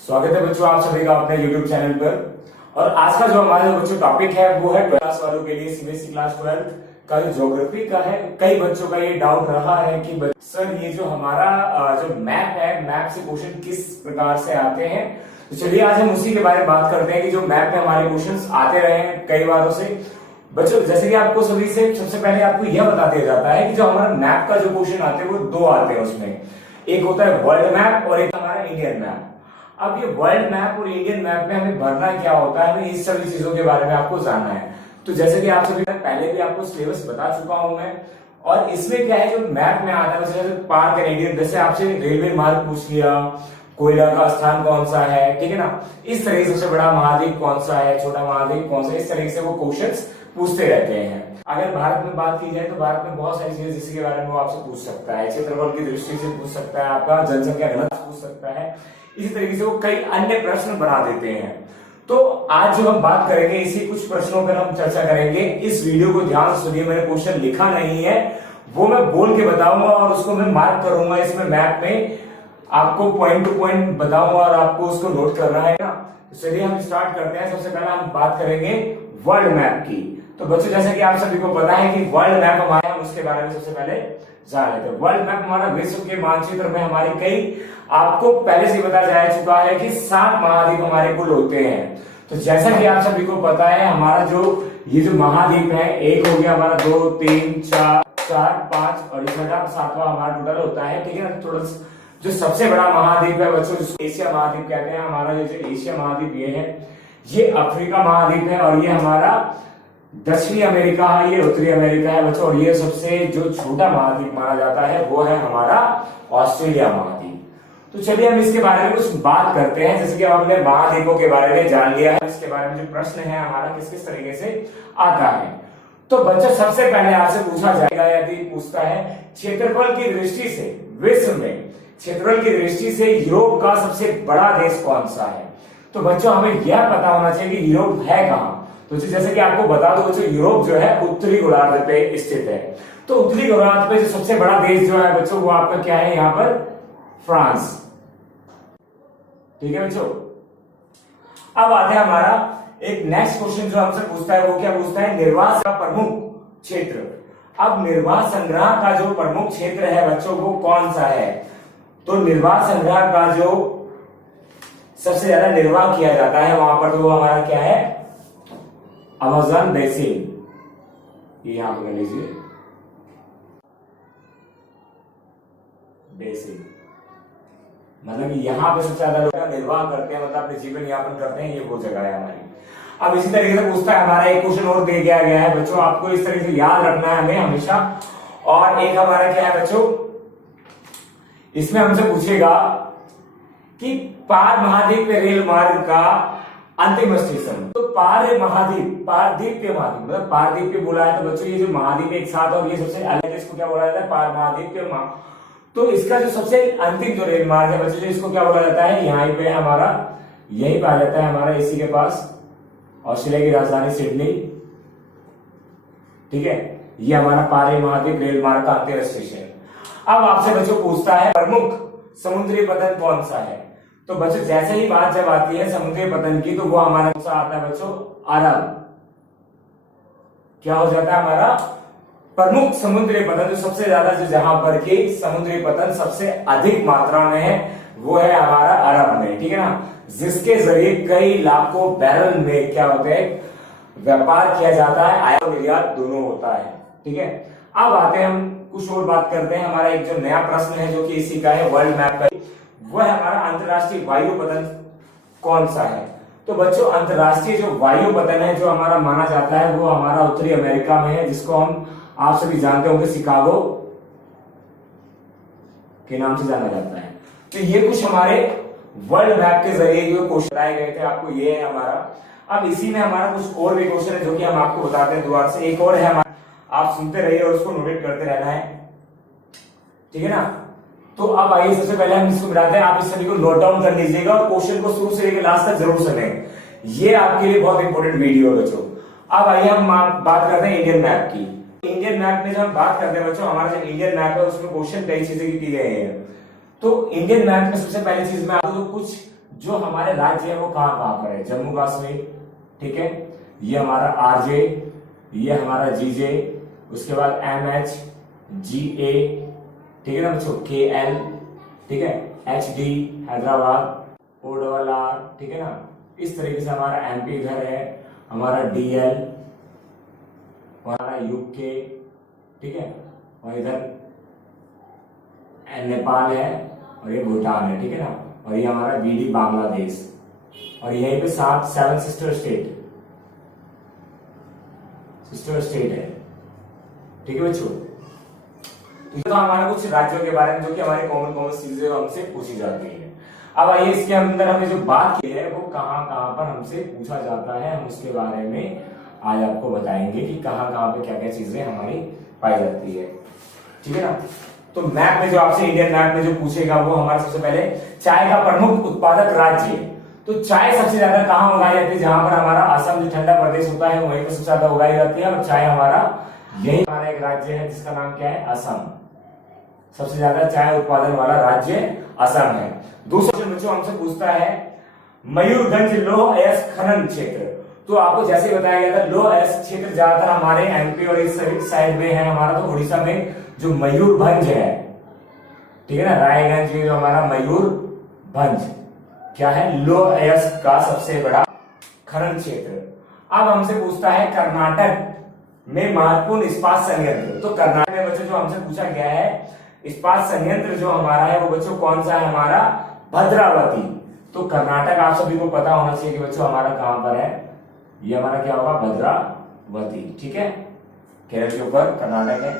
स्वागत है बच्चों आप सभी का अपने YouTube चैनल पर। और आज का जो हमारा बच्चों टॉपिक है वो है 12th क्लास वालों के लिए सीबीएसई क्लास 12 का जो ज्योग्राफी का है। कई बच्चों का ये डाउट रहा है कि सर ये जो हमारा जो मैप है, मैप से क्वेश्चन किस प्रकार से आते हैं। तो चलिए आज हम उसी के बारे में बात करते हैं कि जो मैप में हमारे क्वेश्चन आते रहे हैं कई बारों से। बच्चों जैसे कि आपको सभी से सबसे पहले आपको यह बता दिया जाता है कि जो हमारा मैप का जो क्वेश्चन आते हैं वो दो आते हैं। उसमें एक होता है वर्ल्ड मैप और एक हमारा इंडियन मैप। अब ये वर्ल्ड मैप और इंडियन मैप में हमें भरना क्या होता है, हमें इस सभी चीजों के बारे में आपको जानना है। तो जैसे कि आप सभी पहले भी आपको सिलेबस बता चुका हूं मैं। और इसमें क्या है जो मैप में आता है, जैसे पार कैनेडियन, जैसे आपसे रेलवे मार्ग पूछ लिया, कोयला का स्थान कौन सा है, ठीक है ना, इस तरह से सबसे बड़ा महाद्वीप कौन सा है, छोटा महाद्वीप कौन सा है, इस तरह से वो क्वेश्चंस पूछते रहते हैं। अगर भारत में बात की जाए तो भारत में बहुत सारी चीजें जिसके बारे में वो आपसे पूछ सकता है, क्षेत्रफल की दृष्टि से पूछ सकता है, आपका जनसंख्या घनत्व पूछ सकता है। इसी तरीके से वो कई अन्य प्रश्न बना देते हैं। तो आज जो हम बात करेंगे इसी कुछ प्रश्नों पर हम चर्चा करेंगे। इस वीडियो को ध्यान से सुनिए, मैंने क्वेश्चन लिखा नहीं है, वो मैं बोल के बताऊंगा और उसको मैं मार्क करूंगा इसमें मैप में, आपको पॉइंट टू पॉइंट बताऊंगा और आपको उसको नोट करना है ना। तो चलिए हम स्टार्ट करते हैं। सबसे पहले हम बात करेंगे वर्ल्ड मैप की। तो बच्चों जैसे कि आप सभी को पता है कि वर्ल्ड मैप हमारा, हम उसके बारे में सबसे पहले जान लेते हैं। वर्ल्ड मैप हमारा विश्व के मानचित्र में हमारी कई, आपको पहले से बता जा चुका है कि 7 महाद्वीप हमारे कुल होते हैं। तो जैसा कि आप सभी को पता है हमारा जो ये जो महाद्वीप है, एक हो गया हमारा, 2 3 4 5 और छठा 7वां हमारा टोटल होता है, ठीक है ना। थोड़ा जो सबसे बड़ा महाद्वीप है बच्चों जिसको एशिया महाद्वीप कहते हैं, हमारा ये जो एशिया महाद्वीप ये है, ये अफ्रीका महाद्वीप है और ये हमारा दक्षिणी अमेरिका है, ये उत्तरी अमेरिका है बच्चों। और ये सबसे जो छोटा महाद्वीप माना जाता है वो है हमारा ऑस्ट्रेलिया महाद्वीप। तो चलिए हम इसके बारे में कुछ बात करते हैं। जैसे कि हमने महाद्वीपों के बारे में जान लिया है, इसके बारे में जो प्रश्न है हमारा किस किस तरीके से आता है। तो बच्चों सबसे पहले आपसे पूछा जाएगा, यदि पूछता है क्षेत्रफल की दृष्टि से विश्व में, क्षेत्रफल की दृष्टि से यूरोप का सबसे बड़ा देश कौन सा है। तो बच्चों हमें यह पता होना चाहिए कि यूरोप है कहां। तो जैसे कि आपको बता दो बच्चों, यूरोप जो है उत्तरी गोलार्ध पे स्थित है। तो उत्तरी गोलार्ध पे जो सबसे बड़ा देश जो है बच्चों वो आपका क्या है, यहाँ पर फ्रांस, ठीक है बच्चों। अब आते हैं हमारा एक नेक्स्ट क्वेश्चन जो हमसे पूछता है, वो क्या पूछता है, निर्वात का प्रमुख क्षेत्र। अब निर्वात संग्रह का जो प्रमुख क्षेत्र है बच्चों वो कौन सा है। तो निर्वात संग्रह का जो सबसे ज्यादा निर्वाह किया जाता है वहां पर, तो वो हमारा क्या है, अमेज़न बेसिन। ये यहां पर लीजिए बेसिन, मतलब यहां पे सबसे ज्यादा लोग निर्वाह करते हैं, मतलब अपने जीवन यापन करते हैं, ये वो जगह है हमारी। अब इसी तरीके से पूछता है, हमारा एक क्वेश्चन और दे दिया गया है बच्चों, आपको इस तरीके से याद रखना है हमें हमेशा। और एक हमारा क्या है बच्चों, इसमें हमसे पूछेगा कि पार महाद्वीप पे रेल मार्ग का अंतिम स्टेशन। तो पार महाद्वीप, पारदीप के महाद्वीप, मतलब पारदीप पे बोला है। तो बच्चों ये जो महाद्वीप एक साथ और ये सबसे अलग, इसको क्या बोला जाता है, पार महाद्वीप के तो इसका जो सबसे अंतिम जो रेल मार्ग है बच्चों, इसको क्या बोला जाता है, यहाँ पे हमारा यही पाया जाता है हमारा इसी के पास, ऑस्ट्रेलिया की राजधानी सिडनी, ठीक है। ये हमारा पार महाद्वीप रेल मार्ग का अंतिम स्टेशन। अब आपसे बच्चों पूछता है प्रमुख समुद्री पतन कौन सा है। तो बच्चों जैसे ही बात जब आती है समुद्री पतन की, तो वो हमारा कौन सा आता है बच्चों, अरब। क्या हो जाता है हमारा प्रमुख समुद्री पतन, जो सबसे ज्यादा जो जहां पर की समुद्री पतन सबसे अधिक मात्रा में है वो है हमारा अरब में, ठीक है ना, जिसके जरिए कई लाखों बैरल में क्या होते हैं, व्यापार किया जाता है, आयात निर्यात दोनों होता है, ठीक है। अब आते हैं हम कुछ और बात करते हैं। हमारा एक जो नया प्रश्न है जो कि इसी का है, वर्ल्ड मैप का, वो है हमारा अंतरराष्ट्रीय वायु पतन कौन सा है। तो बच्चों अंतरराष्ट्रीय जो वायु पतन है जो हमारा माना जाता है वो हमारा उत्तरी अमेरिका में है, जिसको हम आप सभी जानते होंगे शिकागो के नाम से जाना जाता है। तो ये कुछ हमारे वर्ल्ड मैप के जरिए जो क्वेश्चन आए गए थे आपको, ये है हमारा। अब इसी में हमारा कुछ और भी क्वेश्चन है जो कि हम आपको बताते हैं दोबारा से। एक और है हमारा, आप सुनते रहिए और उसको नोट करते रहना है, ठीक है ना। तो अब आइए सबसे पहले हम इसको बनाते हैं, आप इस सभी को नोट डाउन कर लीजिएगा और क्वेश्चन को शुरू से लेकर लास्ट तक जरूर सुनें, ये आपके लिए बहुत इंपॉर्टेंट वीडियो है बच्चों। अब आइए हम बात करते हैं इंडियन मैप की। इंडियन मैप में जब हम बात करते हैं बच्चों, हमारा जो इंडियन मैप है उसमें क्वेश्चन कई चीजें की गई है। तो इंडियन मैप में सबसे पहली चीज में आपको कुछ जो हमारे राज्य है वो कहां कहां पर है। जम्मू कश्मीर, ठीक है, ये हमारा आरजे, ये हमारा जीजे, उसके बाद एमएच, जीए, ठीक है ना बच्चों, केएल, ठीक है, एचडी हैदराबाद, ओडोलार, ठीक है ना। इस तरीके से हमारा एमपी इधर है, हमारा डीएल, हमारा यूके, ठीक है, और इधर नेपाल है, और ये भूटान है, ठीक है ना, और ये हमारा बीडी बांग्लादेश, और यहीं पे 7 सिस्टर स्टेट है, ठीक है बच्चों। तो हमारे कुछ राज्यों के बारे में जो कि हमारी कॉमन चीजें हमसे पूछी जाती है। अब आइए इसके अंदर हमने जो बात की है वो कहां कहां पर हमसे पूछा जाता है, हम उसके बारे में आज आपको बताएंगे कि कहां कहां पे क्या क्या चीजें हमारी पाई जाती है, ठीक है ना। तो मैप में जो आपसे इंडियन मैप में जो पूछेगा वो हमारा सबसे पहले चाय का प्रमुख उत्पादक राज्य। तो चाय सबसे ज्यादा कहां उगाई जाती है, जहां पर हमारा असम जो ठंडा प्रदेश होता है वहीं पर सबसे ज्यादा उगाई जाती है, और चाय हमारा यही हमारा एक राज्य है जिसका नाम क्या है, असम। सबसे ज्यादा चाय उत्पादन वाला राज्य असम है। दूसरा क्वेश्चन बच्चों हमसे पूछता है मयूरगंज लौह अयस्क खनन क्षेत्र। तो आपको जैसे बताया गया था लौह अयस्क क्षेत्र ज्यादातर हमारे एमपी और इस साइड में है हमारा। तो उड़ीसा में जो मयूरभंज है, ठीक है ना, रायगंज जो हमारा मयूरभंज क्या है, लौह अयस्क का सबसे बड़ा खनन क्षेत्र। अब हमसे पूछता है कर्नाटक में महत्वपूर्ण इस्पात संयंत्र। तो कर्नाटक में बच्चों जो हमसे पूछा गया है इस्पात संयंत्र जो हमारा है वो बच्चों कौन सा है, हमारा भद्रावती। तो कर्नाटक आप सभी को पता होना चाहिए कि बच्चों हमारा कहां पर है, ये हमारा क्या होगा, भद्रावती, ठीक है, केरल के ऊपर कर्नाटक है।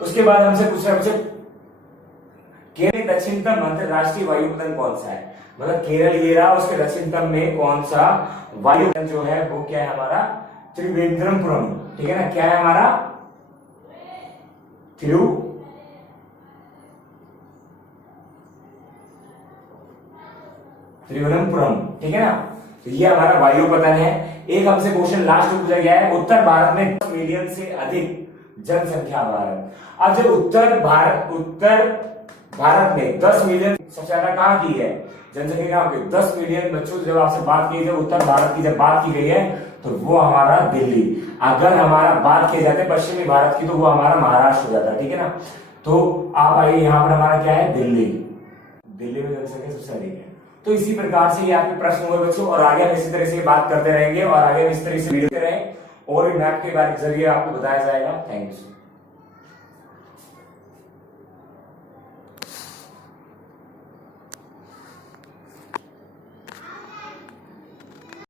उसके बाद हमसे पूछ रहे बच्चों केरल दक्षिणतम अंतरराष्ट्रीय वायुपतन कौन सा है, मतलब केरल ये रहा, उसके दक्षिणतम में कौन सा वायुपतन जो है वो क्या है, हमारा त्रिवेंद्रमपुरम, ठीक है ना, क्या है हमारा त्रिवेंद्रपुरम, ठीक है ना। तो ये हमारा वायुपतन है। एक हमसे क्वेश्चन लास्ट में पूछा गया है उत्तर भारत में 10 मिलियन से अधिक जनसंख्या भारत। अब जब उत्तर भारत में 10 मिलियन सबसे ज्यादा कहां की है जनसंख्या, कहां की 10 मिलियन बच्चों जब आपसे बात की, जब उत्तर भारत की जब बात की गई है तो वो हमारा दिल्ली। अगर हमारा बात किया जाता है पश्चिमी भारत की तो वो हमारा महाराष्ट्र हो जाता है, ठीक है ना। तो आप आइए यहाँ पर हमारा क्या है, दिल्ली में जनसंख्या सबसे अधिक है। तो इसी प्रकार से ये आपके प्रश्न हुए बच्चों, और आगे हम इसी तरह से बात करते रहेंगे और आगे हम इस तरह से वीडियो करें और मैप के बारे में जरिए आपको बताया जाएगा। Thank you.